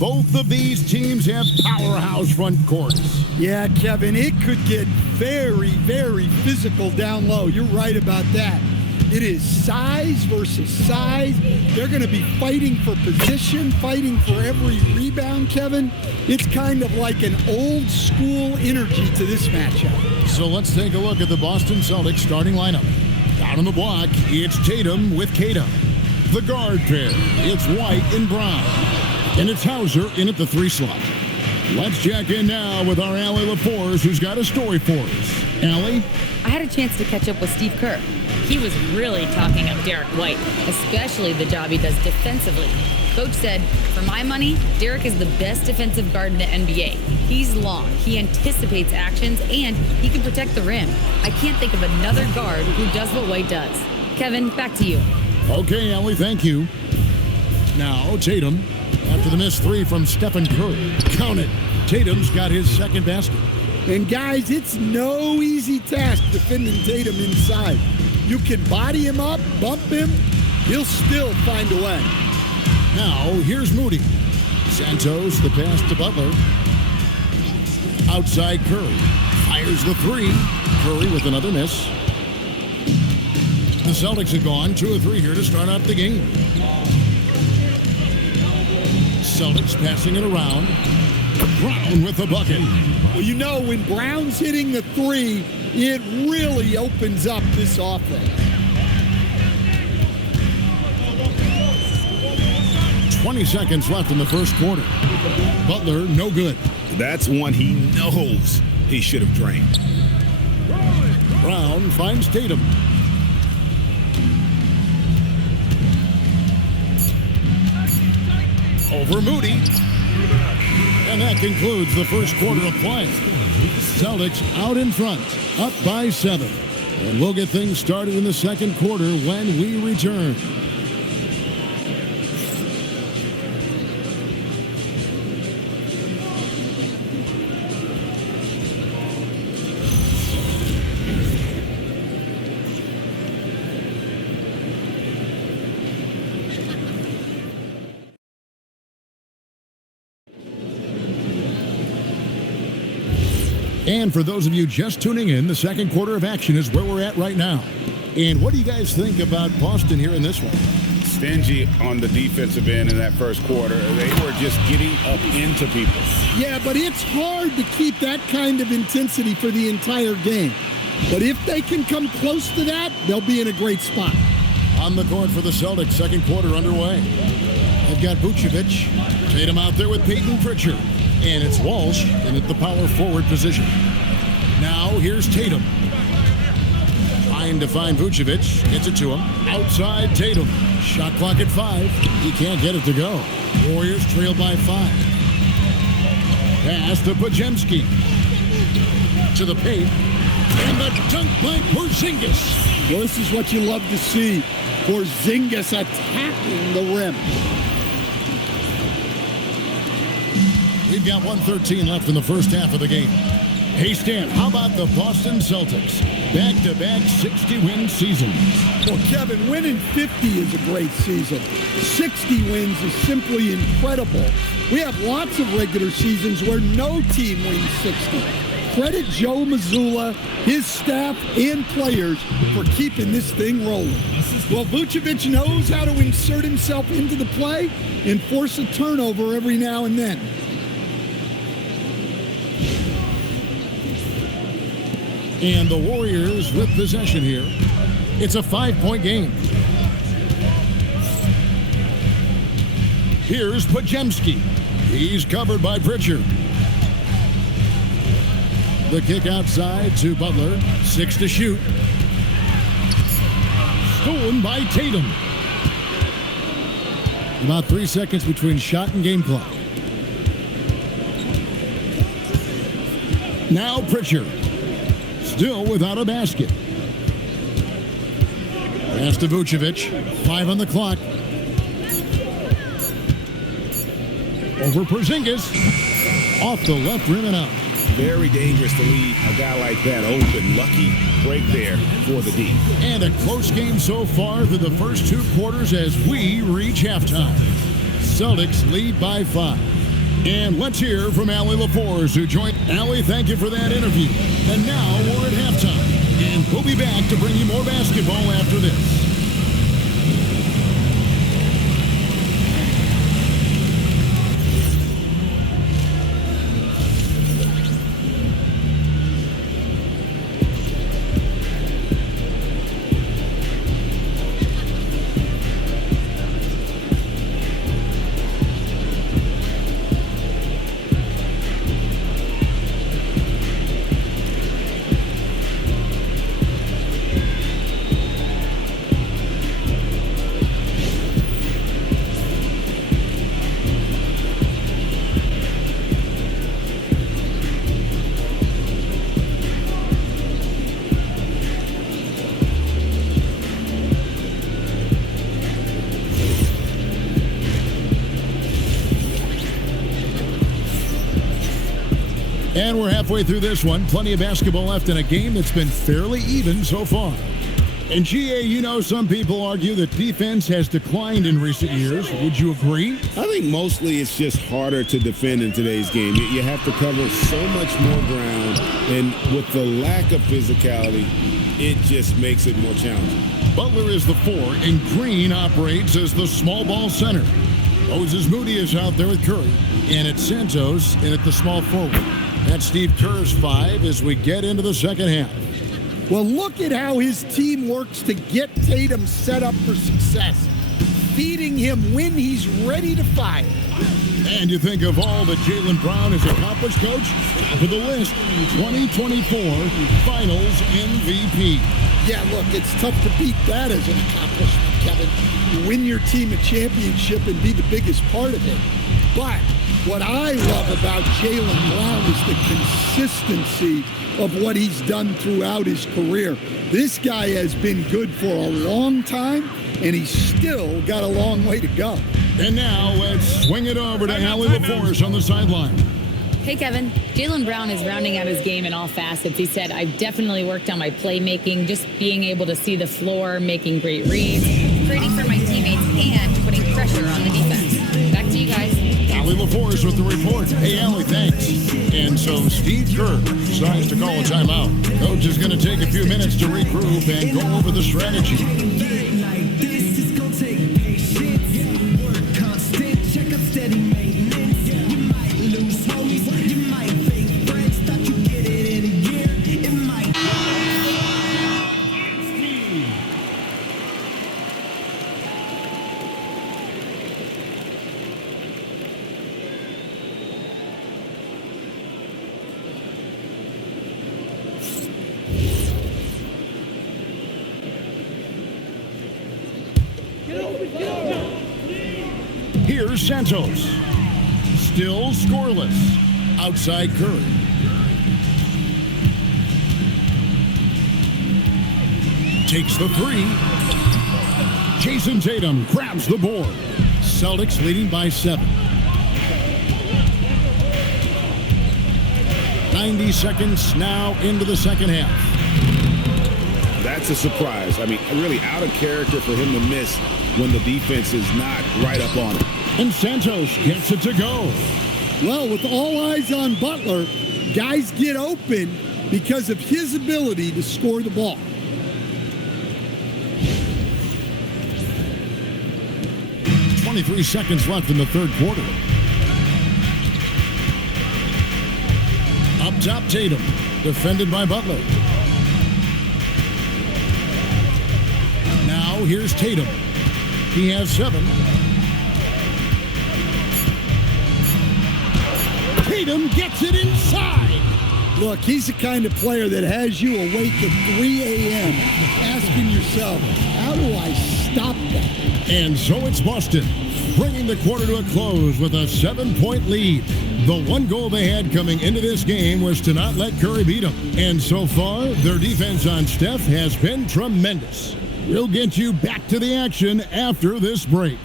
Both of these teams have powerhouse front courts. Yeah, Kevin, it could get very, very physical down low. You're right about that. It is size versus size. They're going to be fighting for position, fighting for every rebound, Kevin. It's kind of like an old school energy to this matchup. So let's take a look at the Boston Celtics starting lineup. Down on the block, it's Tatum with Kata. The guard pair, it's White and Brown. And it's Hauser in at the 3 slot. Let's check in now with our Allie LaForce, who's got a story for us. Allie? I had a chance to catch up with Steve Kerr. He was really talking up Derek White, especially the job he does defensively. Coach said, for my money, Derek is the best defensive guard in the NBA. He's long, he anticipates actions, and he can protect the rim. I can't think of another guard who does what White does. Kevin, back to you. Okay, Allie, thank you. Now, Tatum, after the missed 3 from Stephen Curry. Count it. Tatum's got his second basket. And guys, it's no easy task defending Tatum inside. You can body him up, bump him, he'll still find a way. Now, here's Moody. Santos, the pass to Butler. Outside Curry. Fires the 3. Curry with another miss. The Celtics have gone 2 of 3 here to start out the game. Celtics passing it around. Brown with the bucket. Well, you know, when Brown's hitting the 3, it really opens up this offense. 20 seconds left in the first quarter. Butler, no good. That's one he knows he should have drained. Brown finds Tatum. Over Moody. And that concludes the first quarter of play. Celtics out in front, up by 7. And we'll get things started in the second quarter when we return. And for those of you just tuning in, the second quarter of action is where we're at right now. And what do you guys think about Boston here in this one? Stingy on the defensive end in that first quarter. They were just getting up into people. Yeah, but it's hard to keep that kind of intensity for the entire game. But if they can come close to that, they'll be in a great spot. On the court for the Celtics, second quarter underway. They've got Vucevic. Tatum out there with Peyton Pritchard. And it's Walsh in at the power forward position. Now here's Tatum. Trying to find Vucevic. Gets it to him. Outside Tatum. Shot clock at 5. He can't get it to go. Warriors trail by 5. Pass to Pajemski. To the paint. And the dunk by Porzingis. Well, this is what you love to see. Porzingis attacking the rim. We've got 1:13 left in the first half of the game. Hey, Stan, how about the Boston Celtics? Back-to-back 60-win seasons. Well, Kevin, winning 50 is a great season. 60 wins is simply incredible. We have lots of regular seasons where no team wins 60. Credit Joe Mazzulla, his staff, and players for keeping this thing rolling. Well, Vucevic knows how to insert himself into the play and force a turnover every now and then. And the Warriors with possession here. It's a 5-point game. Here's Pajemski. He's covered by Pritchard. The kick outside to Butler. 6 to shoot. Stolen by Tatum. About 3 seconds between shot and game clock. Now Pritchard. Still without a basket. Pass to Vucevic. 5 on the clock. Over Porzingis. Off the left rim and out. Very dangerous to leave a guy like that open. Lucky break there for the D. And a close game so far through the first 2 quarters as we reach halftime. Celtics lead by 5. And let's hear from Allie LaForce, who joined. Allie, thank you for that interview. And now we're at halftime, and we'll be back to bring you more basketball after this. And we're halfway through this one. Plenty of basketball left in a game that's been fairly even so far. And GA, you know, some people argue that defense has declined in recent years. Would you agree? I think mostly it's just harder to defend in today's game. You have to cover so much more ground, and with the lack of physicality, it just makes it more challenging. Butler is the 4, and Green operates as the small ball center. Moses Moody is out there with Curry, and it's Santos in at the small forward. That's Steve Kerr's 5 as we get into the second half. Well, look at how his team works to get Tatum set up for success, feeding him when he's ready to fire. And you think of all that Jaylen Brown has accomplished, Coach? Top of the list, 2024 Finals MVP. Yeah, look, it's tough to beat that as an accomplishment, Kevin. You win your team a championship and be the biggest part of it. But what I love about Jaylen Brown is the consistency of what he's done throughout his career. This guy has been good for a long time, and he's still got a long way to go. And now let's swing it over to Allie LaForce on the sideline. Hey, Kevin. Jaylen Brown is rounding out his game in all facets. He said, I've definitely worked on my playmaking, just being able to see the floor, making great reads, creating for my teammates, and putting pressure on the defense. Back to you guys. Allie LaForce with the report. Hey, Allie, thanks. And so Steve Kerr decides to call a timeout. Coach is going to take a few minutes to regroup and go over the strategy. Here's Santos. Still scoreless. Outside Curry. Takes the 3. Jason Tatum grabs the board. Celtics leading by 7. 90 seconds now into the second half. That's a surprise. I mean, really out of character for him to miss when the defense is not right up on him. And Santos gets it to go. Well, with all eyes on Butler, guys get open because of his ability to score the ball. .23 seconds left in the third quarter. Up top, Tatum, defended by Butler. Now here's Tatum. He has 7. Tatum gets it inside. Look, he's the kind of player that has you awake at 3 a.m. asking yourself, how do I stop that? And so it's Boston, bringing the quarter to a close with a 7-point lead. The one goal they had coming into this game was to not let Curry beat them. And so far, their defense on Steph has been tremendous. We'll get you back to the action after this break.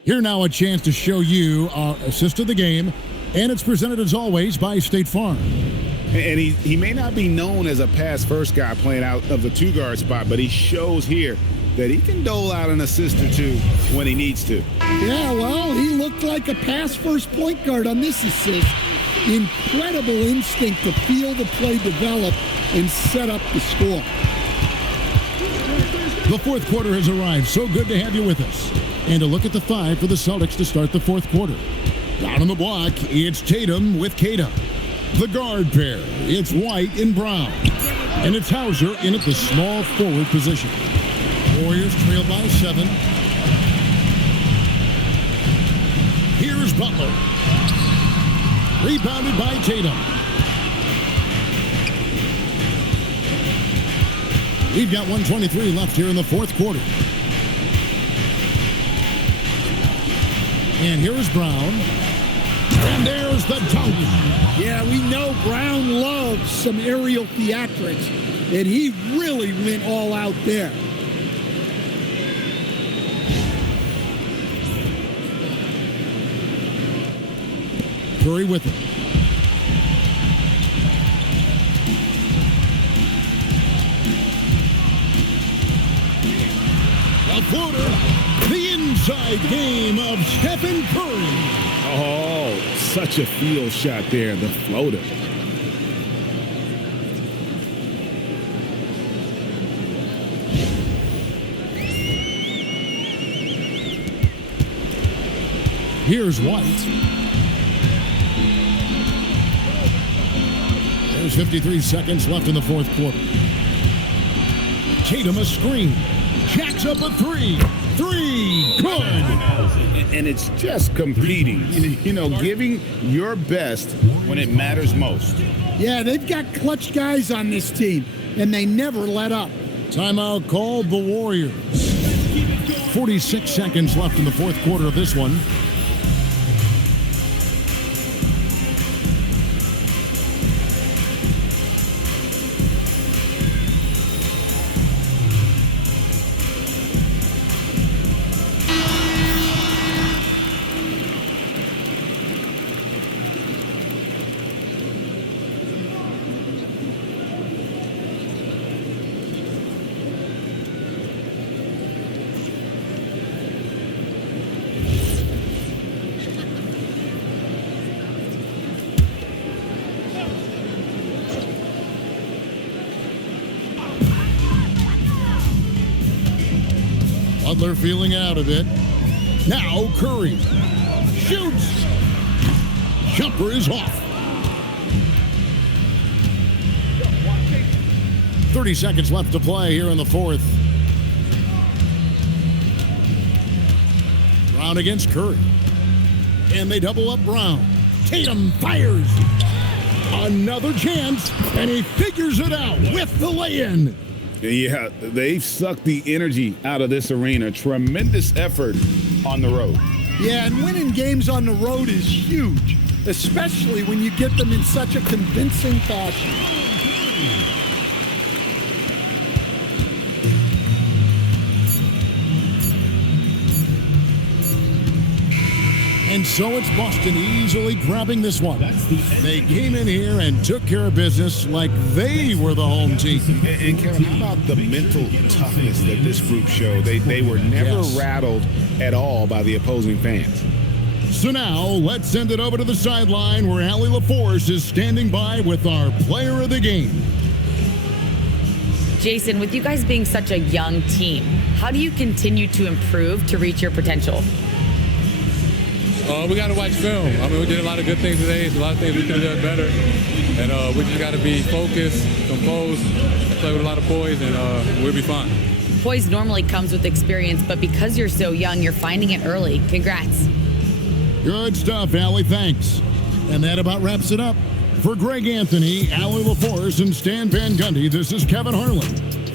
Here now a chance to show you our assist of the game, and it's presented as always by State Farm. And he may not be known as a pass-first guy playing out of the 2-guard spot, but he shows here that he can dole out an assist or two when he needs to. Yeah, well, he looked like a pass-first point guard on this assist. Incredible instinct to feel the play develop and set up the score. The fourth quarter has arrived. So good to have you with us. And a look at the five for the Celtics to start the fourth quarter. Down on the block, it's Tatum with Queta. The guard pair, it's White and Brown. And it's Hauser in at the small forward position. Warriors trail by 7. Here's Butler. Rebounded by Tatum. We've got 1:23 left here in the fourth quarter. And here's Brown. And there's the dunk. Yeah, we know Brown loves some aerial theatrics, and he really went all out there. Curry with it. A floater. The inside game of Stephen Curry. Oh, such a field shot there, the floater. Here's White. There's 53 seconds left in the fourth quarter. Tatum a screen. Jacks up a 3. 3. Good. And it's just completing. You know, giving your best when it matters most. Yeah, they've got clutch guys on this team, and they never let up. Timeout called the Warriors. 46 seconds left in the fourth quarter of this one. Butler feeling out of it. Now Curry shoots. Jumper is off. 30 seconds left to play here in the fourth. Brown against Curry. And they double up Brown. Tatum fires. Another chance, and he figures it out with the lay-in. Yeah, they've sucked the energy out of this arena. Tremendous effort on the road. Yeah, and winning games on the road is huge, especially when you get them in such a convincing fashion. And so it's Boston easily grabbing this one. They came in here and took care of business like they were the home team. And Kevin, how about the mental toughness that this group showed? They were never rattled at all by the opposing fans. So now let's send it over to the sideline where Allie LaForce is standing by with our player of the game. Jason, with you guys being such a young team, how do you continue to improve to reach your potential? We got to watch film. I mean, we did a lot of good things today. There's a lot of things we could have done better. And we just got to be focused, composed, and play with a lot of poise, and we'll be fine. Poise normally comes with experience, but because you're so young, you're finding it early. Congrats. Good stuff, Allie. Thanks. And that about wraps it up. For Greg Anthony, Allie LaForce, and Stan Van Gundy, this is Kevin Harlan.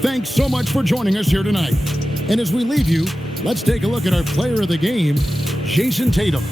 Thanks so much for joining us here tonight. And as we leave you, let's take a look at our player of the game, Jason Tatum.